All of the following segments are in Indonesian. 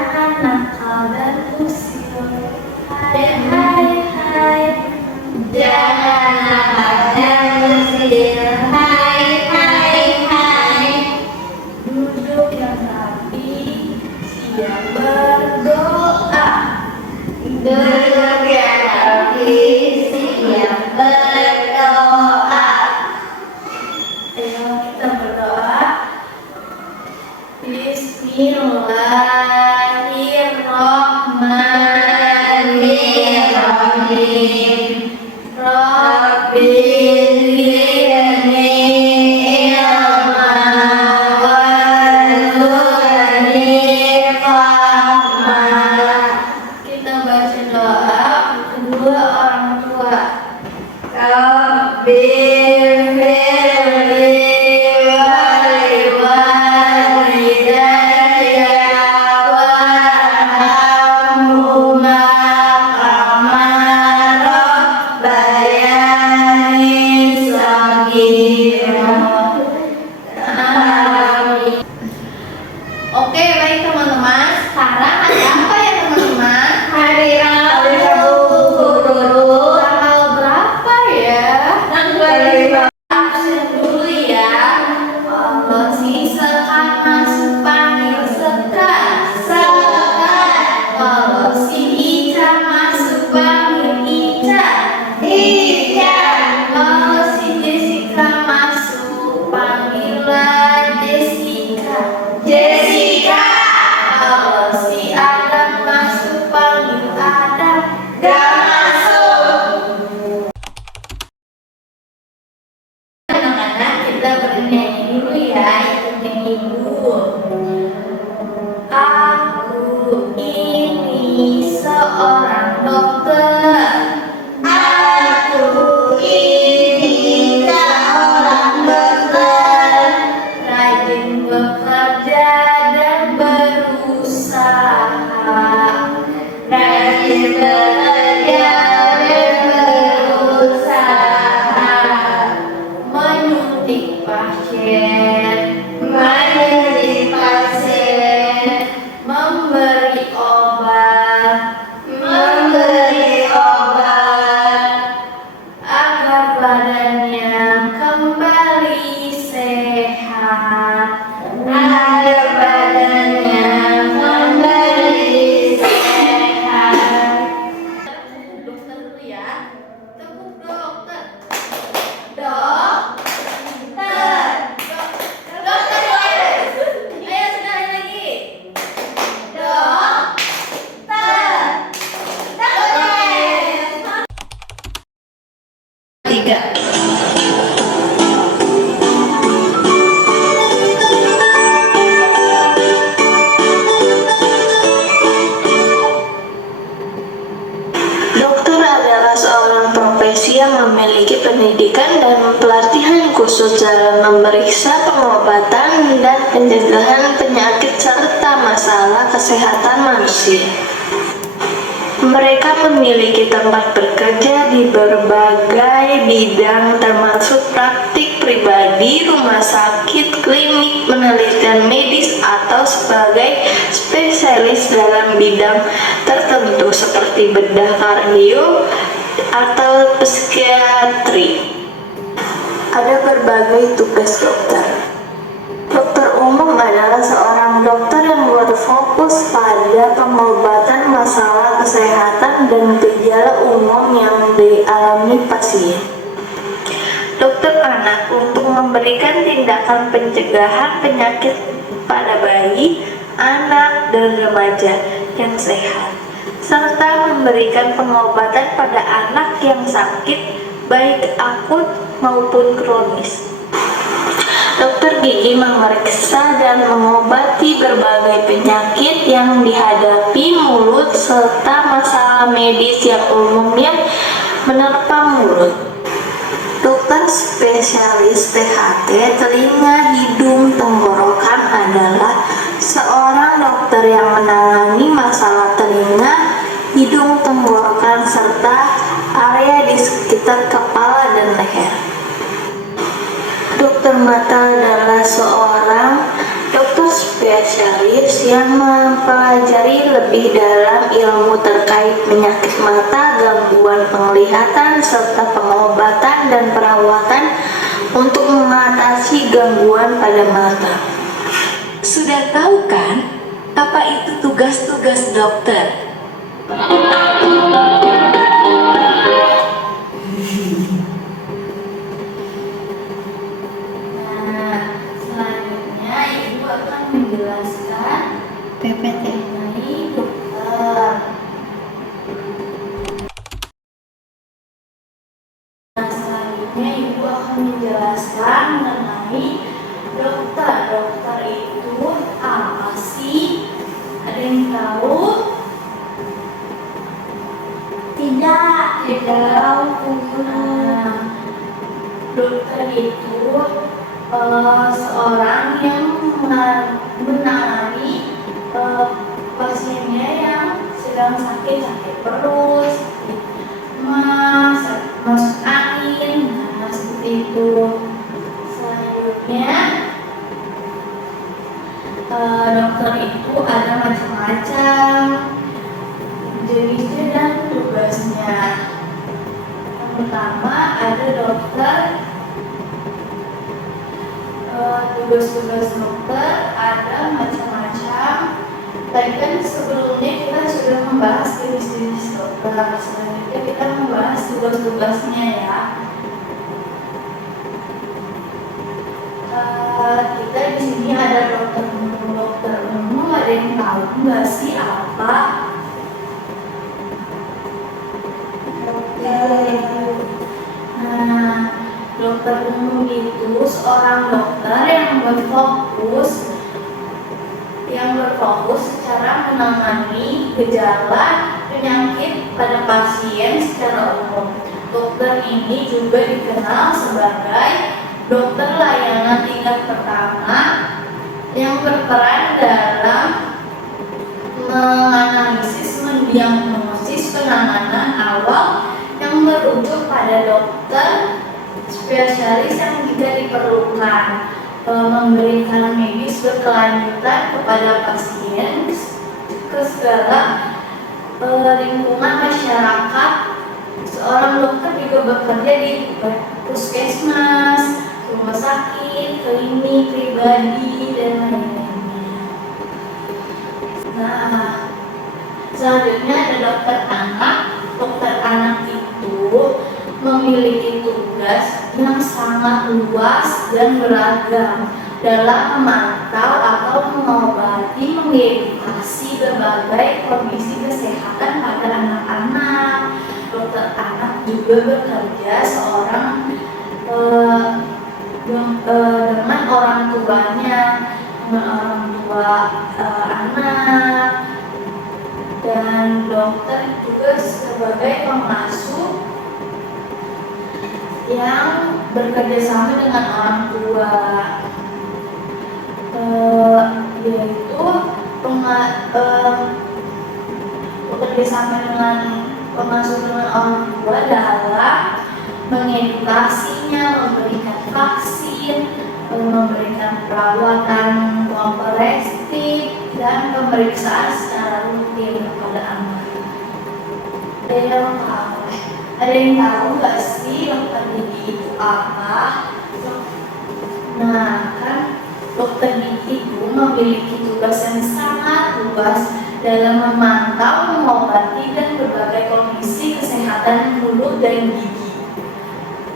anak-anak kabar usil. Hai hai hai, janganlah pada usil. Hai hai hai, duduk yang rapi, siap berdoa. Duduk yang rapi, siap berdoa. Ayo kita berdoa. Bismillahirrahmanirrahim. Rabbi zidni ilman warzuqni fahma. Kita baca doa kedua orang tua. Rabbi Oke, baik teman-teman. Sekarang ada apa ya teman-teman? Hari Rabu Guru. Tanggal berapa ya? Tanggal 5. Absen dulu ya. Kalau si Sekar masuk panggil Sekar. Sekar. Kalau si Ica masuk panggil Ica. Ica. Kalau si Jessica masuk panggilan Jessica. Jessica. Kalau si Adam masuk panggil Adam. Gak masuk. Anak-anak kita bernyanyi dulu ya, ikutin ibu. Aku ini seorang dokter. Aku ini seorang dokter, rajin bekerja dan berusaha. Rajin bekerja dan berusaha. Menyuntik pasien, menyuntik pasien. Memberi obat, memberi obat. Agar badannya kembali sehat. Agar badannya kembali sehat. Dokter dulu ya. Tepuk dokter. Dokter. Dokter. Ayo sekali lagi. Dokter. Dokter. 3. Dokter adalah seorang profesi yang memiliki pendidikan dan pelatihan khusus dalam memeriksa pengobatan dan pencegahan penyakit serta masalah kesehatan manusia. Mereka memiliki tempat bekerja di berbagai bidang termasuk praktik pribadi, rumah sakit, klinik, penelitian medis, atau sebagai spesialis dalam bidang tertentu seperti bedah kardio atau psikiatri. Ada berbagai tugas dokter. Dokter umum adalah seorang dokter yang berfokus pada pengobatan masalah kesehatan dan gejala umum yang dialami pasien. Dokter anak untuk memberikan tindakan pencegahan penyakit pada bayi, anak, dan remaja yang sehat, serta memberikan pengobatan pada anak yang sakit, baik akut maupun kronis. Dokter gigi memeriksa dan mengobati berbagai penyakit yang dihadapi mulut serta masalah medis yang umumnya menerpa mulut. Dokter spesialis THT telinga, hidung, tenggorokan adalah seorang dokter yang menangani masalah telinga, hidung, tenggorokan, serta area di sekitar kepala dan leher. Dokter mata adalah seorang dokter spesialis yang mempelajari lebih dalam ilmu terkait penyakit mata, gangguan penglihatan, serta pengobatan dan perawatan untuk mengatasi gangguan pada mata. Sudah tahu kan apa itu tugas-tugas dokter? Selanjutnya Ibu akan menjelaskan PPT. mengenai dokter. Selanjutnya Ibu akan menjelaskan mengenai dokter. Dokter itu apa sih? Ada yang tahu? Tidak tahu. Dokter itu seorang yang menangani pasiennya yang sedang sakit perut, masuk angin, seperti itu. Selanjutnya dokter itu ada macam-macam jenisnya dan tugasnya. Yang pertama ada dokter. Tugas-tugas dokter ada macam-macam. Tadi kan sebelumnya kita sudah membahas jenis-jenis dokter. Selanjutnya kita membahas tugas-tugasnya ya. Kita di sini ada dokter umum. Dokter umum ada yang tahu nggak sih apa? Dokter umum itu seorang dokter yang berfokus secara menangani gejala penyakit pada pasien secara umum. Dokter ini juga dikenal sebagai dokter layanan tingkat pertama yang berperan dalam menganalisis, mendiagnosis, penanganan awal yang merujuk pada dokter spesialis yang tidak diperlukan, memberikan medis berkelanjutan kepada pasien ke segala lingkungan masyarakat. Seorang dokter juga bekerja di puskesmas, rumah sakit, klinik pribadi, dan lain-lainnya. Nah, selanjutnya ada dokter anak. Dokter anak itu memiliki tugas yang sangat luas dan beragam dalam memantau atau mengobati, mengedukasi berbagai kondisi kesehatan pada anak-anak. Dokter anak juga bekerja dengan orang tuanya, dengan orang tua anak, dan dokter juga sebagai pengasuh yang bekerja sama dengan orang tua, yaitu bekerja sama dengan pengasuh dengan orang tua dalam mengedukasinya, memberikan vaksin, memberikan perawatan komprehensif, dan pemeriksaan secara rutin kepada anak. Ada yang tahu nggak sih dokter gigi itu apa? Nah, kan dokter gigi itu memiliki tugas yang sangat luas dalam memantau, mengobati, dan berbagai kondisi kesehatan mulut dan gigi.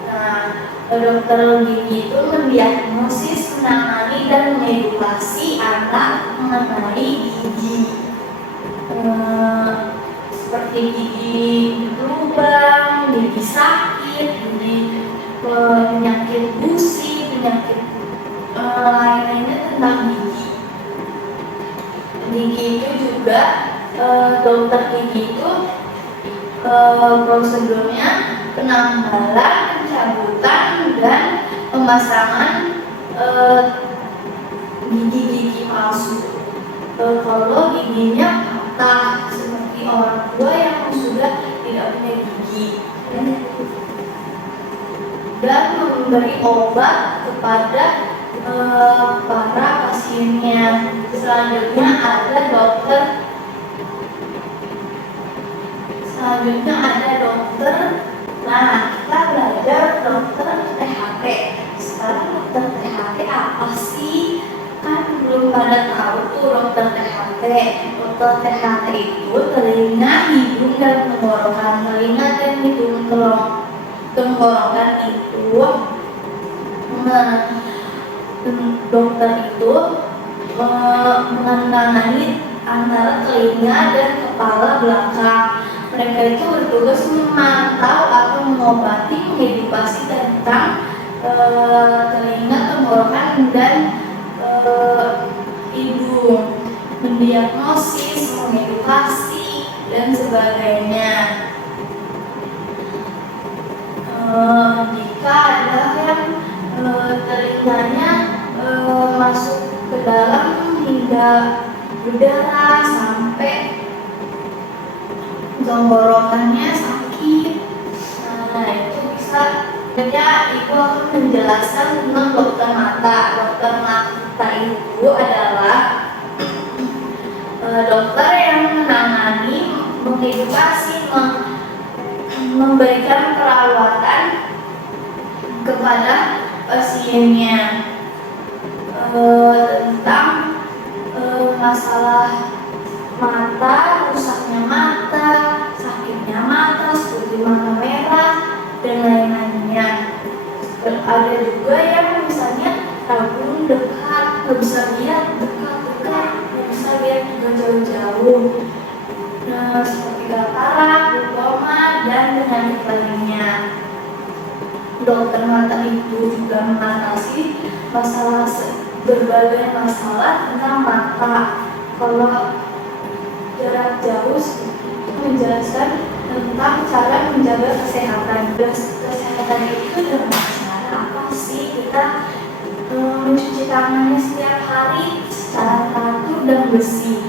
Nah, dokter gigi itu mendiagnosis, menangani, dan mengedukasi anak mengenai gigi, seperti gigi berlubang, gigi sakit, gigi penyakit gusi, penyakit lainnya tentang gigi. Gigi itu juga dokter gigi itu prosedurnya penanggalan, pencabutan, dan pemasangan gigi-gigi palsu. Kalau giginya patah seperti orang tua yang sudah tidak punya gigi, dan memberi obat kepada para pasiennya. Selanjutnya ada dokter. Nah, kita belajar dokter THT. Sekarang dokter THT apa sih? Kan belum pada tahu tuh dokter THT. Dokter THT itu telinga, hidung, dan tenggorokan. Telinga dan hidung, tenggorokan itu, nah, dokter itu menangani antara telinga dan kepala belakang. Mereka itu bertugas memantau atau mengobati, mengedukasi tentang telinga, tenggorokan, dan hidung, mendiagnosis, mengedukasi, dan sebagainya. Jika ada yang telinganya masuk ke dalam hingga berdarah sampai tenggorokannya sakit, nah itu bisa. Jadi ibu akan menjelaskan tentang dokter mata. Dokter mata itu adalah dokter yang menangani, mengedukasi, memberikan perawatan kepada pasiennya tentang masalah mata, rusaknya mata, sakitnya mata, seperti mata merah, dan lain-lainnya. Ada juga yang misalnya tabung dekat, nggak bisa lihat dekat-dekat, nggak bisa lihat juga jauh-jauh. Nah, seperti katarak, glaukoma, dan penyakit lainnya. Dokter mata itu juga mengatasi berbagai masalah tentang mata. Kalau jarak jauh menjelaskan tentang cara menjaga kesehatan. Kesehatan itu dengan cara apa sih? Kita mencuci tangannya setiap hari secara teratur dan bersih.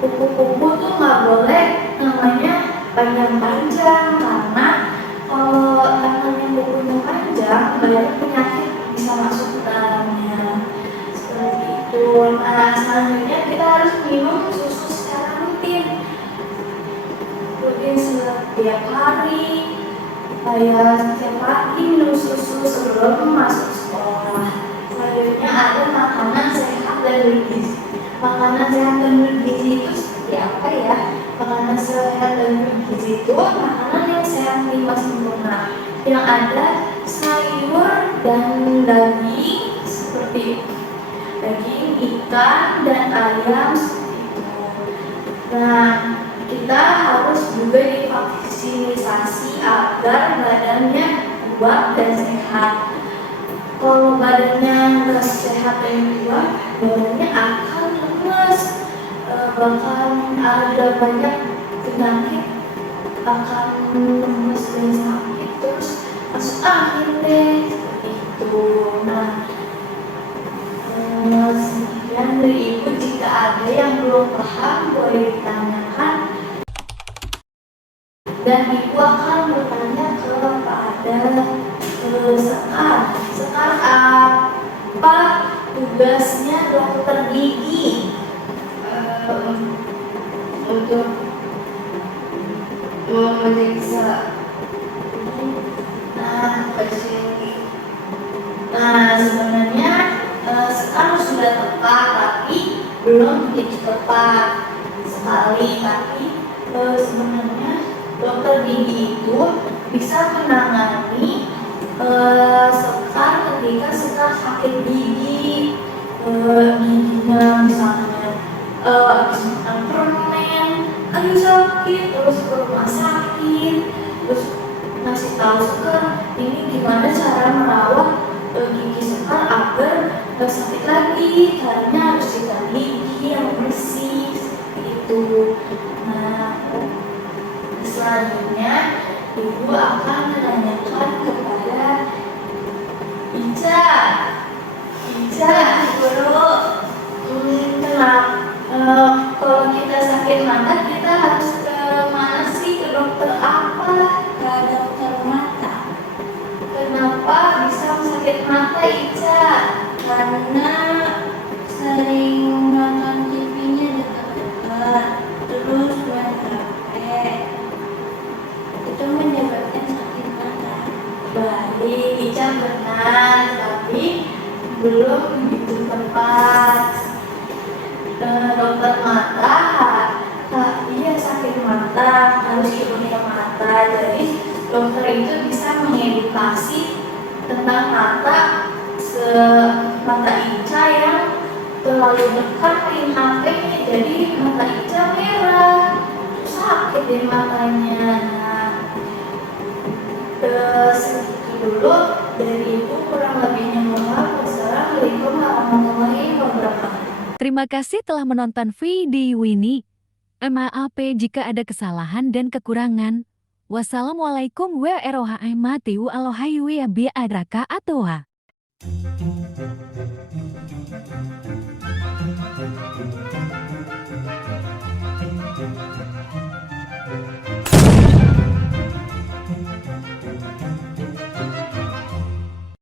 Kuku-kuku tuh nggak boleh namanya panjang-panjang, karena kalau tangannya kukunya panjang, banyak penyakit bisa masuk ke dalamnya. Seperti itu. Nah, selanjutnya kita harus minum susu secara rutin setiap hari. Kayak setiap pagi minum susu sebelum masuk sekolah. Selanjutnya ada makanan sehat dan bergizi. Makanan sehat dan bergizi itu seperti apa ya? Makanan sehat dan bergizi itu makanan yang sehat lima sempurna, yang ada sayur dan daging seperti daging, ikan, dan ayam seperti itu. Nah, kita harus juga divaksinasi agar badannya kuat dan sehat. Kalau badannya nggak sehat dan kuat, badannya akan lemas, bahkan ada banyak penyakit, akan lemas dan sakit, terus masuk akhir deh, seperti itu. Nah, sekian dari ibu. Jika ada yang belum paham boleh ditanyakan, dan ibu akan bertanya kepada Sekar apa tugasnya dokter gigi untuk memeriksa pasien. Nah, sebenarnya sekarang sudah tepat, tapi belum begitu tepat sekali. Tapi sebenarnya dokter gigi itu bisa menangani Sekar ketika Sekar sakit gigi, giginya misalnya habis makan permen, aduh sakit, terus ke rumah sakit, terus ngasih tahu Sekar ini gimana cara merawat gigi Sekar agar gak sakit lagi. Caranya harus diganti gigi yang bersih, seperti itu. Nah, selanjutnya ibu akan menanyakan kepada Ica, guru, kalau kita sakit mata kita harus ke mana sih? Ke dokter apa? Ke dokter mata. Kenapa bisa sakit mata, Ica? Karena belum begitu tepat. Dokter mata, iya sakit mata, harus ke mata. Jadi dokter itu bisa mengedukasi tentang mata, mata Ica yang terlalu dekat main HP-nya, jadi mata Ica merah, sakit di matanya. Segitu dulu dari Ibu, kurang lebihnya mohon maaf. Wassalamualaikum warahmatullahi wabarakatuh. Terima kasih telah menonton video ini. Maaf jika ada kesalahan dan kekurangan. Wassalamualaikum warahmatullahi wabarakatuh.